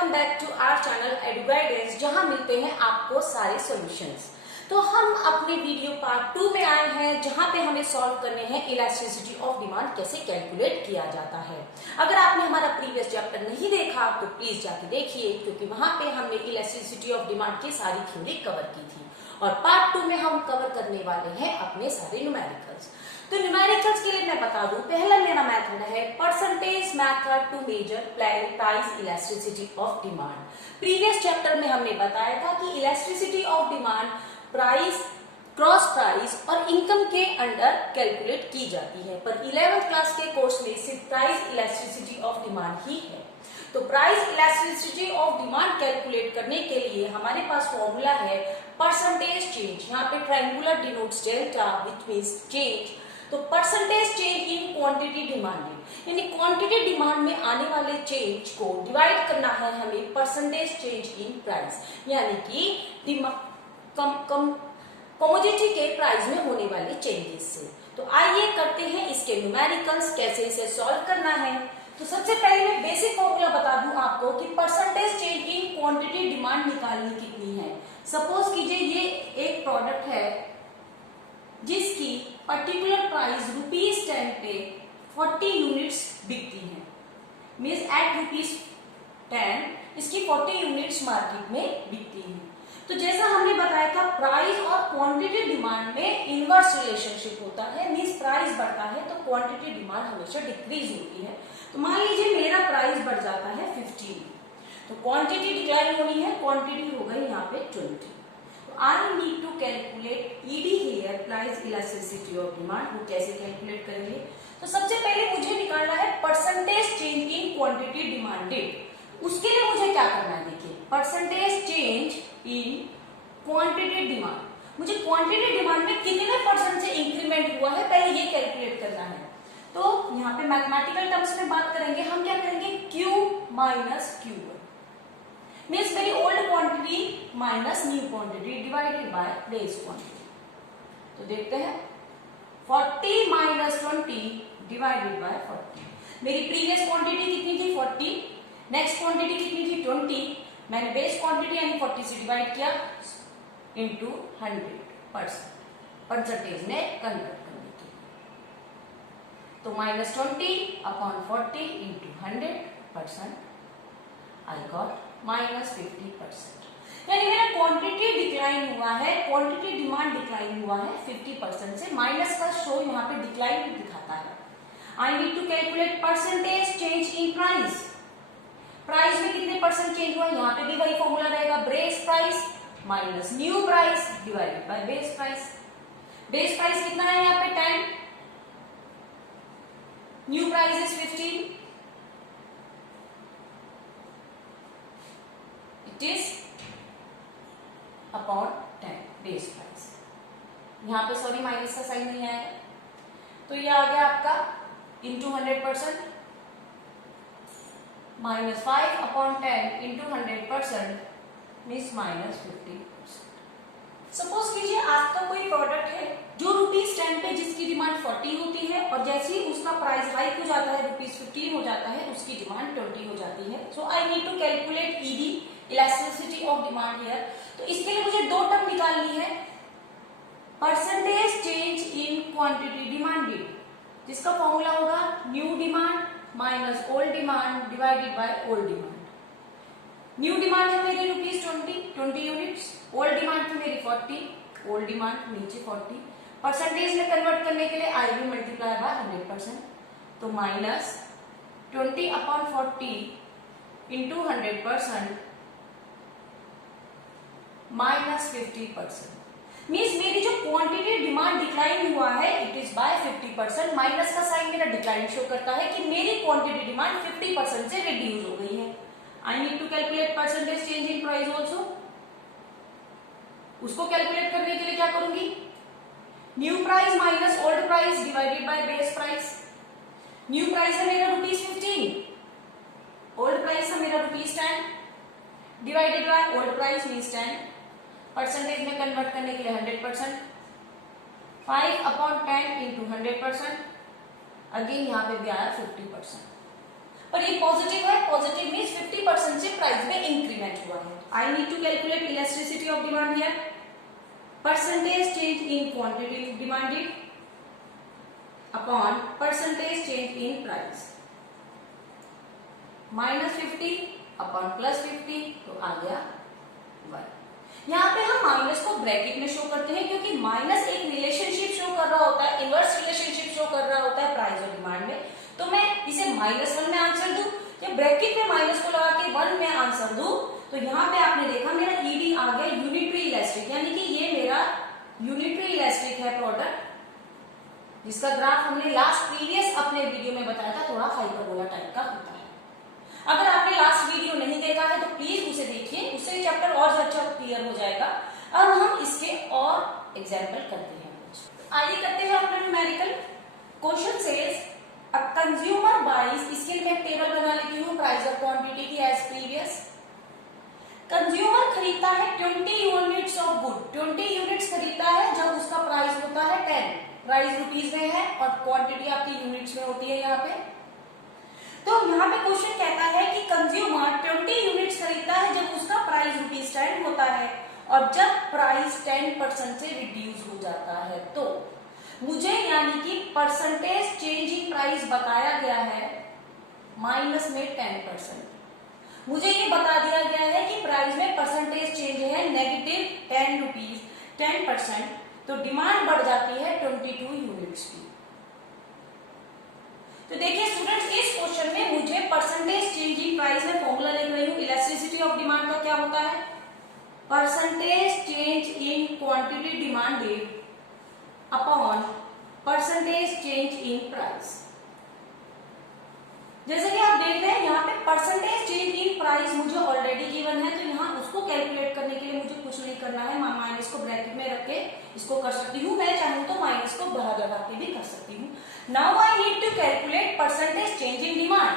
Welcome back to our channel Edu Guidance, जहां मिलते हैं आपको सारे सॉल्यूशंस। तो हम अपने वीडियो पार्ट 2 में आए हैं, जहां पे हमें सॉल्व करने हैं इलास्टिसिटी ऑफ डिमांड कैसे कैलकुलेट किया जाता है। अगर आपने हमारा प्रीवियस चैप्टर नहीं देखा तो प्लीज जाके देखिए, क्योंकि वहां पे हमने इलास्टिसिटी ऑफ डिमांड की सारी थ्योरी कवर की थी। और पार्ट 2 में हम कवर करने वाले हैं अपने सारे न्यूमेरिकल्स। तो न्यूमेरिकल्स के लिए मैं बता दूं, पहला मेरा मेथड है percentage method to measure price elasticity of demand. Previous chapter में हमने बताया था कि elasticity of demand price, cross price और इनकम के अंडर कैलकुलेट की जाती है, पर 11th क्लास के कोर्स में सिर्फ प्राइस इलास्टिसिटी ऑफ डिमांड ही है। तो price elasticity of demand calculate करने के लिए हमारे पास फॉर्मूला है परसेंटेज चेंज। यहाँ पे triangular denotes delta which means change. तो percentage change in quantity demanded, यानी क्वांटिटी डिमांड में आने वाले चेंज को डिवाइड करना है हमें परसेंटेज चेंज इन प्राइस, यानी कि कमोडिटी के प्राइस में होने वाले चेंजेस से। तो आइए करते हैं इसके न्यूमेरिकल्स, कैसे इसे सॉल्व करना है। तो सबसे पहले मैं बेसिक फॉर्मूला बता दूं आपको कि percentage change in quantity demand निकालनी कितनी है। सपोज कीजिए ये एक प्रोडक्ट है जिसकी पर्टिकुलर प्राइस ₹10 पे 40 यूनिट्स बिकती है, मीन्स एट ₹10 इसकी 40 यूनिट्स मार्केट में बिकती है। तो जैसा हमने बताया था, प्राइस और क्वांटिटी डिमांड में इनवर्स रिलेशनशिप होता है, मीन्स प्राइस बढ़ता है तो क्वांटिटी डिमांड हमेशा डिक्रीज होती है। तो मान लीजिए मेरा प्राइस बढ़ जाता है 15, तो क्वांटिटी डिक्लाइन होनी है, क्वांटिटी हो गई यहाँ पे 20। I need to calculate ED here, price elasticity of demand. वो कैसे कैलकुलेट करेंगे? तो सबसे पहले मुझे निकालना है percentage change in quantity demanded. उसके लिए मुझे क्या करना है, देखिए percentage change in quantity demand. मुझे क्वांटिटी डिमांड में कितने परसेंट से इंक्रीमेंट हुआ है पहले ये कैलकुलेट करना है। तो यहाँ पे मैथमेटिकल टर्म्स में बात करेंगे, हम क्या करेंगे, Q माइनस Q1 मीन्स मेरी old quantity minus new quantity divided by base quantity. तो देखते हैं 40 माइनस 20 डिवाइडेड बाय 40। मेरी प्रीवियस क्वांटिटी कितनी थी 40, नेक्स्ट क्वांटिटी कितनी थी 20, मैंने बेस क्वांटिटी यानी 40 से डिवाइड किया इनटू 100% परसेंटेज में कन्वर्ट करने के लिए। तो minus 20 upon 40 into 100% I got minus 50%। यानी मेरा क्वांटिटी डिक्लाइन हुआ है, क्वांटिटी डिमांड डिक्लाइन हुआ है 50% से। माइनस का शो यहाँ पे डिक्लाइन भी दिखाता है। I need to calculate percentage change in price. Price में कितने परसेंट चेंज हुआ, यहाँ पे भी वही फॉर्मूला रहेगा, base price minus new price divided by base price. Base price कितना है यहाँ पे 10, new price is 15, it is upon 10 base price. यहाँ पे सॉरी माइनस का साइन नहीं आया, तो ये आ गया आपका into 100% minus 5 upon 10 into 100% means minus 50%। Suppose कीजिए आपका कोई प्रोडक्ट है जो ₹10 पे जिसकी डिमांड 40 होती है, और जैसे ही उसका प्राइस हाइक हो जाता है ₹15 हो जाता है, उसकी डिमांड 20 हो जाती है। So I need to calculate ED elasticity of demand here. तो इसके लिए मुझे दो टर्म निकालनी है, percentage change in quantity demanded, जिसका फॉर्मूला होगा new demand minus old demand divided by old demand. New demand है मेरी ₹20 यूनिट्स, ओल्ड डिमांड थी मेरी 40, ओल्ड डिमांड नीचे 40, परसेंटेज में कन्वर्ट करने के लिए आई विल मल्टीप्लाई बाय 100%। तो minus 20 upon 40 into 100% minus 50%। Means मेरी जो क्वांटिटी डिमांड डिक्लाइन हुआ है इट इज बाय 50%। माइनस का साइन मेरा डिक्लाइन शो करता है कि मेरी क्वांटिटी डिमांड 50% से रिड्यूस हो गई है। I need to calculate percentage change in price also. उसको कैलकुलेट करने के लिए क्या करूंगी, new price minus old price divided by base price. New price है मेरा ₹15, ओल्ड प्राइस है मेरा ₹10 divided by old price means 10, percentage में कन्वर्ट करने के लिए 100%, 5 अपॉन 10 इंटू 100%, अगेन यहाँ पे भी आया 50%। पर ये पॉजिटिव है, पॉजिटिव मीन्स 50% से प्राइस में है। I need to calculate elasticity of demand here, percentage change in quantity demanded upon percentage change in price, -50 upon +50 तो आ गया 1। यहाँ पे हम माइनस को ब्रैकेट में शो करते हैं क्योंकि माइनस एक रिलेशनशिप शो कर रहा होता है, इनवर्स रिलेशनशिप शो कर रहा होता है प्राइस और डिमांड में। तो मैं इसे -1 में आंसर दूं या ब्रैकेट में माइनस को लगा के 1 में आंसर दूं, तो यहाँ पे आपने देखा मेरा ईडी आ गया यूनिटरी इलास्टिक, यानी कि ये मेरा यूनिटरी इलास्टिक है प्रोडक्ट, जिसका ग्राफ हमने लास्ट प्रीवियस अपने वीडियो में बताया था, थोड़ा हाइपरबोला टाइप का होता है। अगर आपने लास्ट वीडियो नहीं देखा है तो प्लीज उसे देखिए, उससे चैप्टर और अच्छा क्लियर हो जाएगा। अब हम इसके और एग्जाम्पल करते हैं कुछ। आइए करते हैं अपना numerical. Question says a consumer buys, इसके लिए मैं टेबल बना लेती हूँ प्राइस और क्वांटिटी की एज प्रीवियस। कंज्यूमर खरीदता है 20 यूनिट्स ऑफ गुड, 20 यूनिट्स खरीदता है जब उसका प्राइस होता है 10, प्राइस रुपीज में है और क्वांटिटी आपकी यूनिट्स में होती है यहाँ पे। तो यहाँ पे क्वेश्चन कहता है कि कंज्यूमर 20 यूनिट्स खरीदता है जब उसका प्राइस रुपीज 10 होता है और जब प्राइस 10% से रिड्यूस हो जाता है। तो मुझे यानी कि परसेंटेज चेंज इन प्राइस बताया गया है माइनस में 10%। मुझे ये बता दिया गया है कि प्राइस में परसेंटेज चेंज है नेगेटिव 10 रुपीज, 10%, तो डिमांड बढ़ जाती है 22 यूनिट्स की। तो देखिए स्टूडेंट्स, इस क्वेश्चन में मुझे परसेंटेज चेंज इन प्राइस में फॉर्मूला लिख रही हूँ। इलास्टिसिटी ऑफ डिमांड का क्या होता है? Percentage change in quantity demanded upon percentage change in price. जैसे कि आप देख रहे हैं यहाँ पे परसेंटेज चेंज इन प्राइस मुझे ऑलरेडी गिवन है, तो यहाँ उसको कैलकुलेट करने के लिए मुझे कुछ नहीं करना है। मैं माइनस को ब्रैकेट में रख के इसको कर सकती हूँ, मैं चाहूँ तो माइनस को बाहर लगा के भी कर सकती हूँ। Now I need to calculate percentage change in demand.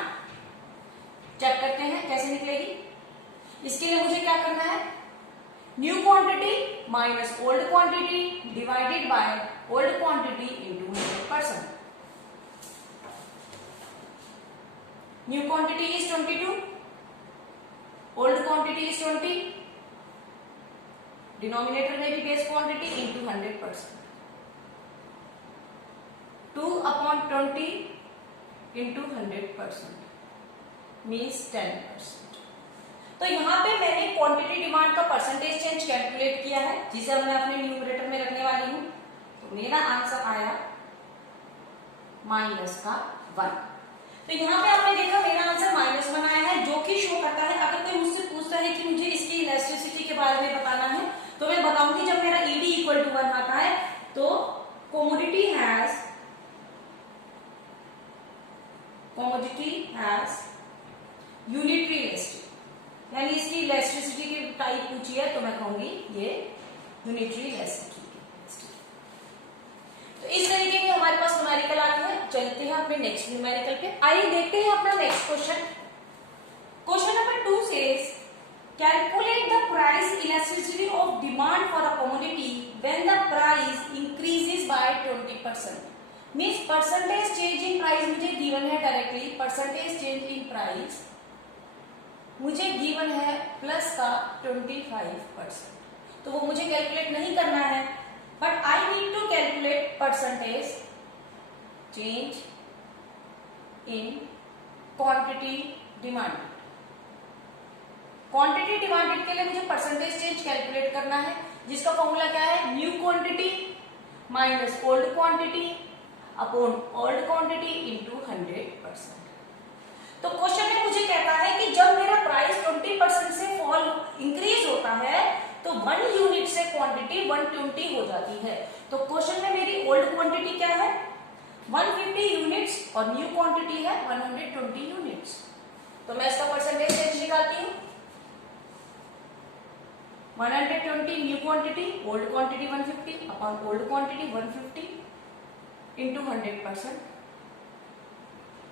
Check करते हैं कैसे निकलेगी। इसके लिए मुझे क्या करना है? New quantity minus old quantity divided by old quantity into 100%। New quantity is 22, old quantity is 20, denominator में भी base quantity into 100%, 2 upon 20 into 100% means 10%। तो यहाँ पे मैंने क्वांटिटी डिमांड का परसेंटेज चेंज कैलकुलेट किया है, जिसे मैं अपने न्यूमरेटर में रखने वाली हूँ। तो मेरा आंसर आया माइनस का 1। तो यहाँ पे आपने देखा मेरा आंसर -1 आया है, जो कि शो करता है। अगर कोई मुझसे पूछता है कि मुझे इसकी इलास्टिसिटी के बारे में बताना है, तो मैं बताऊंगी जब मेरा ED इक्वल टू 1 आता है तो कमोडिटी हैज यूनिटरी इलास्टिसिटी, यानी इसकी इलास्टिसिटी की टाइप पूछी है तो मैं कहूंगी ये यूनिटरी इलास्टिसिटी। तो इस तरीके के हमारे पास न्यूमेरिकल आ गए हैं। चलते हैं अपने नेक्स्ट न्यूमेरिकल पे। आइए देखते हैं अपना next question. Question number 2 says calculate the price elasticity of demand for a commodity when the price increases by 20%। Means percentage change in price मुझे गिवन है directly, percentage change in price मुझे given है plus का 25%। तो वो मुझे calculate नहीं करना है, but I need to calculate percentage change in quantity demanded। Quantity demanded के लिए मुझे परसेंटेज चेंज कैलकुलेट करना है, जिसका फॉर्मूला क्या है? New quantity minus old quantity upon old quantity into 100%। तो क्वेश्चन में मुझे कहता है कि जब मेरा प्राइस 20% से फॉल इंक्रीज होता है तो 1 यूनिट से क्वांटिटी 120 हो जाती है। तो क्वेश्चन में मेरी ओल्ड क्वांटिटी क्या है? 150 यूनिट्स और न्यू क्वांटिटी है 120 यूनिट्स। तो मैं इसका परसेंटेज चेंज निकालती हूँ। 120 new quantity, old quantity 150 upon old quantity 150 into 100%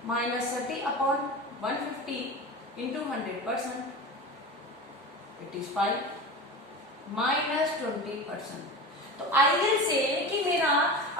minus 30 upon 150 into 100%, it is 5 minus 20%। तो आई विल से कि मेरा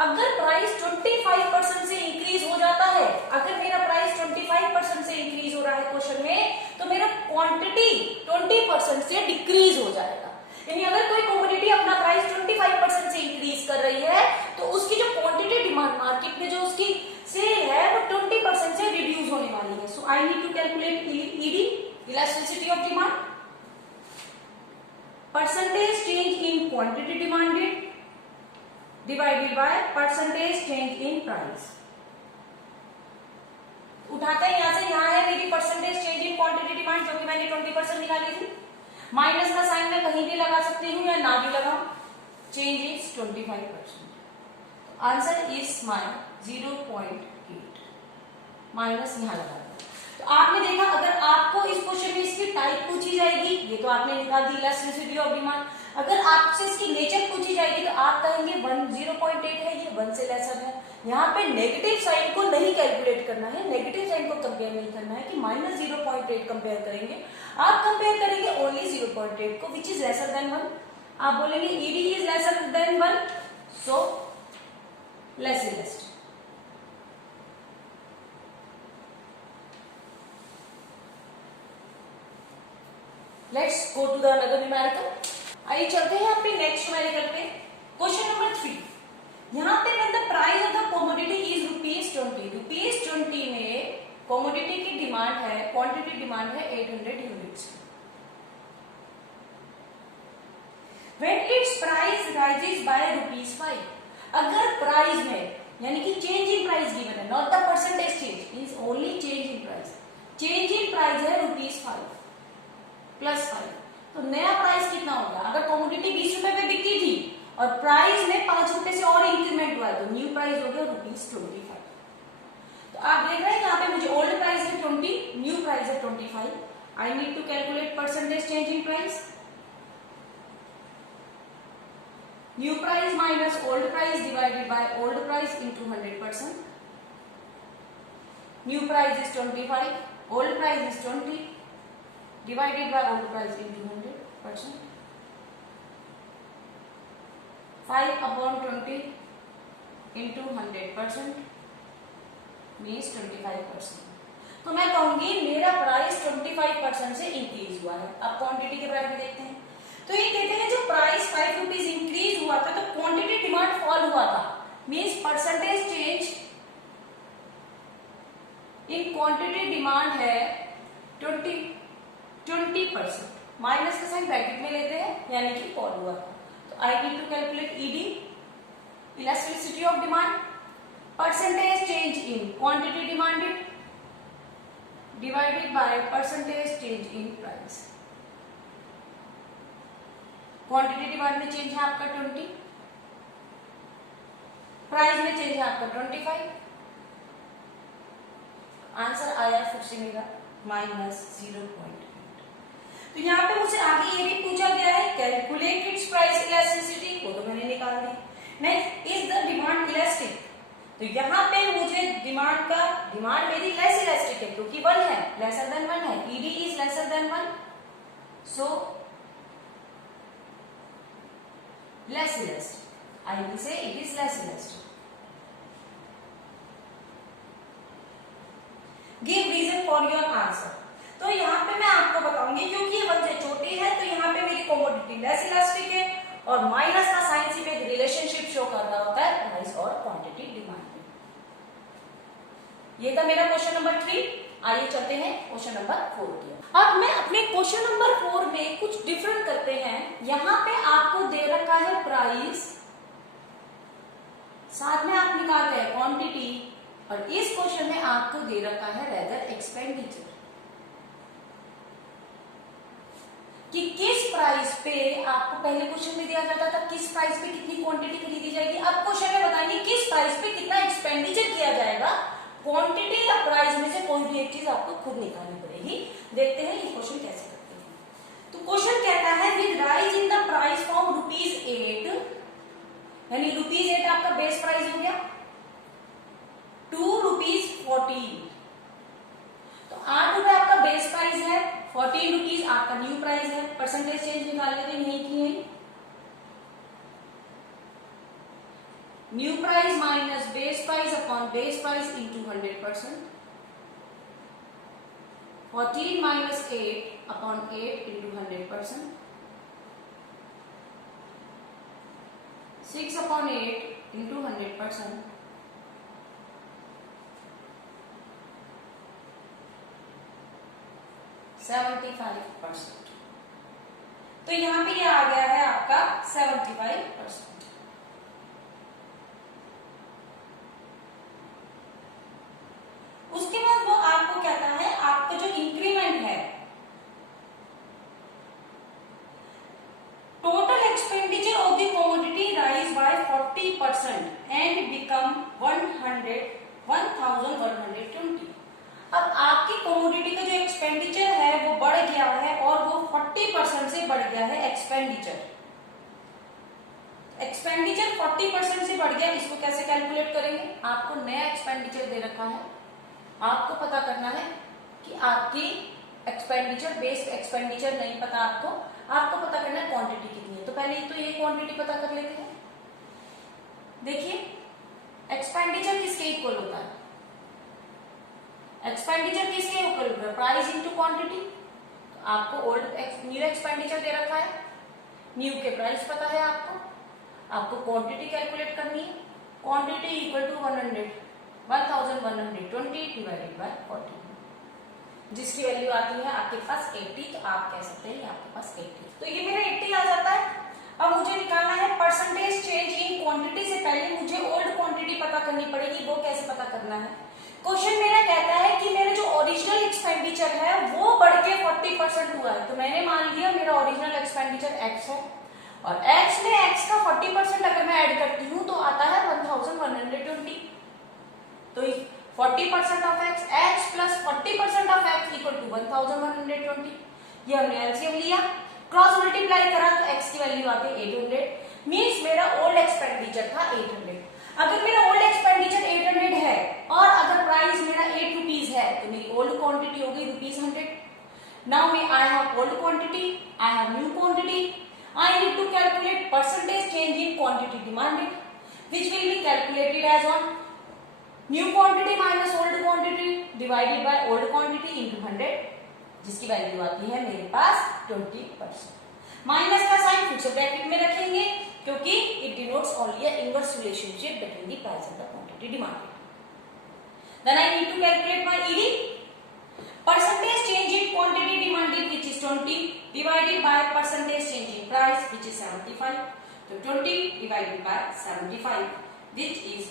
अगर प्राइस 25% से इंक्रीज हो जाता है, अगर मेरा प्राइस 25% से इंक्रीज हो रहा है क्वेश्चन में, तो मेरा क्वांटिटी 20% से डिक्रीज हो जाएगा। यानी अगर कोई कमोडिटी अपना प्राइस 25% से इंक्रीज कर रही है तो उसकी जो क्वांटिटी डिमांड मार्केट में जो उसकी सेल है वो 20% से रिड्यूस होने वाली है। So I need to calculate ED, elasticity of demand, percentage change in quantity demanded divided by percentage change in price. उठाते हैं यहां से, यहां है मेरी percentage change in quantity demand जो कि मैंने 20% निकाली थी। माइनस का साइन मैं कहीं भी लगा सकती हूँ या ना भी लगाऊं, change is 25%। Answer is my 0.8 minus यहां लगा दिया। तो आपने देखा अगर आपको इस क्वेश्चन में इसकी टाइप पूछी जाएगी, ये तो आपने निकाल दी इलास्टिसिटी ऑफ डिमांड, अगर आपसे इसकी नेचर पूछी जाएगी तो आप कहेंगे 0.8 है, ये 1 से लेसर है। यहाँ पे नेगेटिव साइन को नहीं कैलकुलेट करना है, नेगेटिव साइन को कंपेयर नहीं करना है कि माइनस 0.8 कंपेयर करेंगे, आप कंपेयर करेंगे ओनली 0.8 को विच इज लेसर देन 1। आप बोलेंगे ED is lesser than 1, so less elastic. Let's go to the another numerical. आइए चलते हैं अपने नेक्स्ट न्यूमेरिकल पे। क्वेश्चन नंबर 3, यहाँ पे when the price of the commodity is ₹20 में कमोडिटी की डिमांड है, क्वांटिटी डिमांड है 800 units. When it's price rises by ₹5, अगर प्राइस में यानी कि चेंज इन प्राइस गिवन है, not the percentage change, is only change in price. Change in price है ₹5 प्लस 5, तो नया प्राइस कितना होगा? अगर कमोडिटी 20 रुपए पे बिकती थी और प्राइस में 5 रुपए से और इंक्रीमेंट हुआ तो न्यू प्राइस हो गया ₹25। तो आप देख रहे हैं यहाँ पे मुझे ओल्ड प्राइस है 20, न्यू प्राइस है 25। I need to calculate percentage change in price. New price minus old price divided by old price into 100%। New price is 25, old price is 20 divided by old price into 100%. 5 upon 20 into 100% means 25%. तो मैं कहूंगी मेरा price 25% से increase हुआ है। अब quantity के बारे में देखते हैं। तो ये कहते हैं जो प्राइस 5 रुपीज इंक्रीज हुआ था तो क्वांटिटी डिमांड फॉल हुआ था, means percentage change in quantity demand है 20%। माइनस का साइन ब्रैकेट में लेते हैं यानी कि फॉल हुआ था। तो I need to calculate ED, elasticity of demand, percentage change in quantity demanded divided by percentage change in price. Quantity demand में चेंज है आपका 20, प्राइस में चेंज है आपका 25। आंसर आया फिर से मेरा -0.8। तो यहाँ पे मुझे आगे ये भी पूछा गया है कैलकुलेट इट्स प्राइस इलास्टिसिटी, वो तो मैंने निकाल दी। Next is the demand elastic, तो यहाँ पे मुझे डिमांड मेरी लेस इलास्टिक है क्योंकि 1 है, लेसर देन 1 है, ED is lesser than 1, so less elastic. I will say it is less elastic. Give reason for your answer. तो यहाँ पे मैं आपको बताऊंगी क्योंकि ये 1 से छोटी है तो यहाँ पे मेरी कमोडिटी लेस इलास्टिक है और माइनस का साइन सिर्फ एक रिलेशनशिप शो कर रहा होता है प्राइस और क्वांटिटी डिमांड में। ये था मेरा क्वेश्चन नंबर 3। आइए चलते हैं क्वेश्चन नंबर 4 की। अब मैं अपने क्वेश्चन नंबर 4 में कुछ डिफरेंट करते हैं। यहाँ पे आपको दे रखा है प्राइस, साथ में आप निकालते हैं क्वांटिटी, और इस क्वेश्चन में आपको दे रखा है रेदर एक्सपेंडिचर कि किस प्राइस पे, आपको पहले क्वेश्चन में दिया जाता था किस प्राइस पे कितनी क्वांटिटी खरीदी जाएगी, अब क्वेश्चन में बताएंगे किस प्राइस पे कितना एक्सपेंडिचर किया जाएगा। क्वांटिटी या प्राइस में से कोई भी एक चीज आपको खुद निकालनी पड़ेगी। देखते हैं ये क्वेश्चन कैसे करते हैं। तो क्वेश्चन कहता है with rise in the price from ₹8, यानी ₹8 आपका बेस प्राइस हो गया, टू ₹14। तो 8 रुपए आपका बेस प्राइस है, 14 रुपीज आपका न्यू प्राइस है। परसेंटेज चेंज निकालने के नहीं किए, new price minus base price upon base price into 100%, 14 minus 8 upon 8 into 100%। 6/8 into 100%, %75। तो यहाँ पे ये आ गया है आपका 75%। उसके बाद वो आपको कहता है आपका जो इंक्रीमेंट है, total expenditure of the commodity rise by 40% and become 1120। अब आपकी कमोडिटी का जो एक्सपेंडिचर है वो बढ़ गया है और वो 40% से बढ़ गया है। एक्सपेंडिचर 40% से बढ़ गया। इसको कैसे कैलकुलेट करेंगे? आपको नया एक्सपेंडिचर दे रखा है, आपको पता करना है कि आपकी एक्सपेंडिचर बेस्ड एक्सपेंडिचर नहीं पता आपको पता करना है क्वांटिटी कितनी है। तो पहले तो ये क्वांटिटी पता कर लेते हैं। देखिए एक्सपेंडिचर किसके इक्वल होता है? एक्सपेंडिचर किसके इक्वल होता है? Price into quantity. तो आपको ओल्ड न्यू एक्सपेंडिचर दे रखा है, न्यू के प्राइस पता है आपको क्वांटिटी कैलकुलेट करनी है। Quantity equal to 1120 divided by 40, जिसकी वैल्यू आती है आपके पास 80। तो आप कह सकते हैं आपके पास 80। तो ये मेरा 80 आ जाता है। अब मुझे निकालना है परसेंटेज चेंज इन क्वांटिटी। से पहले मुझे ओल्ड क्वांटिटी पता करनी पड़ेगी। वो कैसे पता करना है? क्वेश्चन मेरा कहता है कि मेरा जो ओरिजिनल एक्सपेंडिचर है वो बढ़ के 40% हुआ है। तो मैंने मान लिया मेरा ओरिजिनल एक्सपेंडिचर x है और x में x का 40% अगर मैं ऐड करती हूँ तो आता है 1120। तो 40% of x plus 40% of x equal to 1120। ये हमने एलसीएम लिया, क्रॉस मल्टीप्लाई करा तो x की वैल्यू आती है 800। मींस मेरा ओल्ड एक्सपेंडिचर था 800। अगर मेरा ओल्ड एक्सपेंडिचर 800 है और अगर प्राइस मेरा 8 रुपीज है तो मेरी ओल्ड क्वांटिटी हो गई ₹100। नाउ मैं I have old quantity, I have new quantity. I need to calculate percentage change in quantity demanded, which will be calculated as on new quantity minus old quantity divided by old quantity into 100, जिसकी value आती है मेरे पास 20%। Minus का sign फिर से bracket में रखेंगे क्योंकि it denotes only a inverse relationship between the price and the quantity demanded. Then I need to calculate my ED. Percentage change in quantity demanded which is 20 divided by percentage change in price which is 75। तो 20 divided bye 75 which is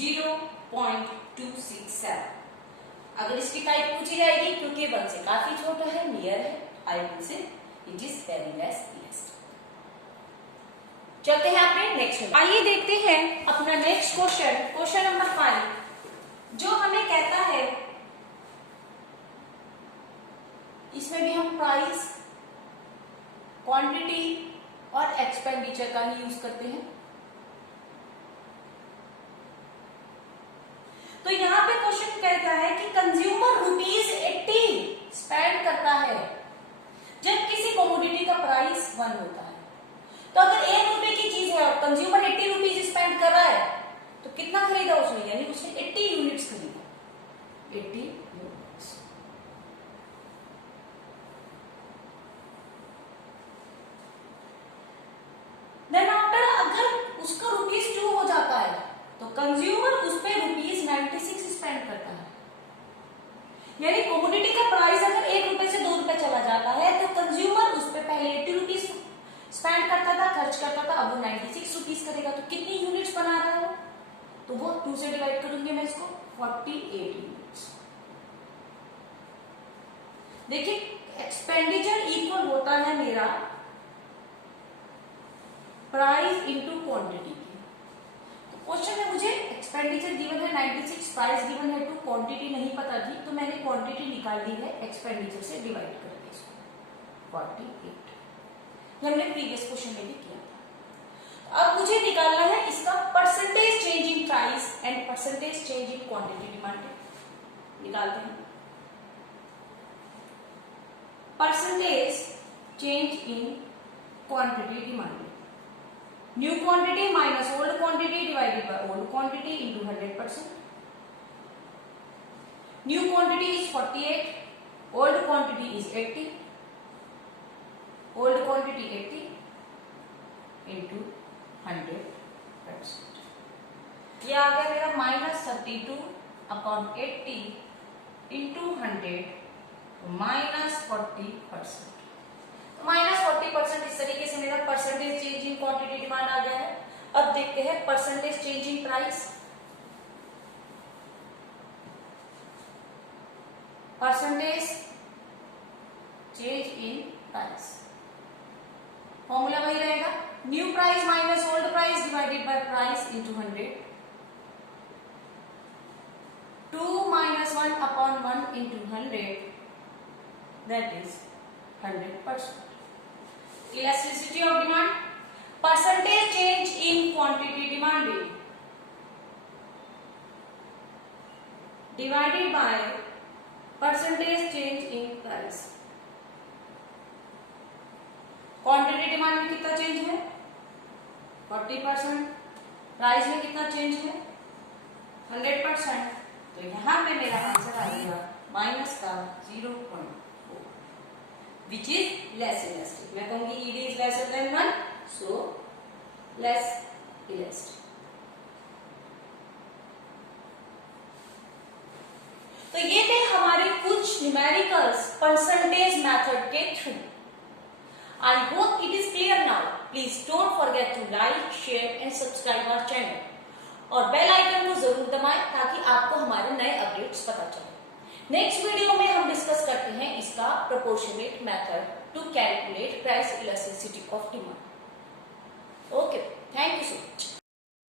0.267। अगर इसकी type पूछी जाएगी क्योंकि 1 से काफी छोटा है, नियर है, आई will say it is very less. चलते हैं अपने नेक्स्ट। आइए देखते हैं अपना नेक्स्ट क्वेश्चन नंबर 5, जो हमें कहता है, इसमें भी हम प्राइस, क्वांटिटी और एक्सपेंडिचर का ही यूज करते हैं। तो यहाँ पे क्वेश्चन कहता है कि कंज्यूमर ₹80 स्पेंड करता है जब किसी कमोडिटी का प्राइस 1 होता है। तो अगर ₹1 की चीज है और कंज्यूमर ₹80 स्पेंड कर रहा है तो कितना खरीदा उसने? यानी उसने 80 यूनिट्स खरीदा, 80 यूनिट्स। देन आफ्टर अगर उसका ₹2 हो जाता है तो कंज्यूमर उस पे ₹96 स्पेंड करता है। यानी कमोडिटी का प्राइस अगर ₹1 से ₹2 चला जाता है तो कंज्यूमर उस पे पहले ₹80 स्पेंड करता था, खर्च करता था, अब वो 96 रुपीज करेगा। तो कितनी यूनिट्स बना रहा है? तो वो 2 से डिवाइड करूंगी मैं इसको, 48 यूनिट्स। देखिए एक्सपेंडिचर इक्वल होता है मेरा प्राइस इनटू क्वांटिटी की। तो क्वेश्चन में मुझे एक्सपेंडिचर गिवन है 96, प्राइस गिवन है 2, क्वांटिटी नहीं पता थी तो मैंने क्वांटिटी निकाल ली है एक्सपेंडिचर से डिवाइड करके इसको 48। ये हमने प्रीवियस क्वेश्चन में भी किया था। अब मुझे निकालना है इसका percentage change in price and percentage change in quantity demanded. निकालते हैं percentage change in quantity demanded. New quantity minus old quantity divided by old quantity into 100%। New quantity is 48, old quantity is 80, old quantity 80 into 100 -32/80 into 100 -40%। -40% इस तरीके से मेरा percentage change in quantity demand आ गया है। अब देखते हैं percentage change in price. Percentage change in price formula वही रहेगा, new price minus old price divided bye price into 100। 2 minus 1 upon 1 into 100, that is 100%. Elasticity of demand, percentage change in quantity demanded divided by percentage change in price। Quantity demand में कितना change है 40%, price में कितना change है 100%। तो यहाँ पे मेरा आंसर आ गया माइनस का 0.4 विच इज लेस इलास्टिक। मैं कहूंगी ED is lesser than 1, so less elastic. तो ये थे हमारे कुछ न्यूमेरिकल्स परसेंटेज मेथड के through. I hope it is clear now. Please don't forget to like, share and subscribe our channel. और bell icon को जरूर दबाएं ताकि आपको हमारे नए अपडेट्स पता चले। नेक्स्ट वीडियो में हम डिस्कस करते हैं इसका proportionate method to calculate price elasticity of demand. Okay, thank you so much.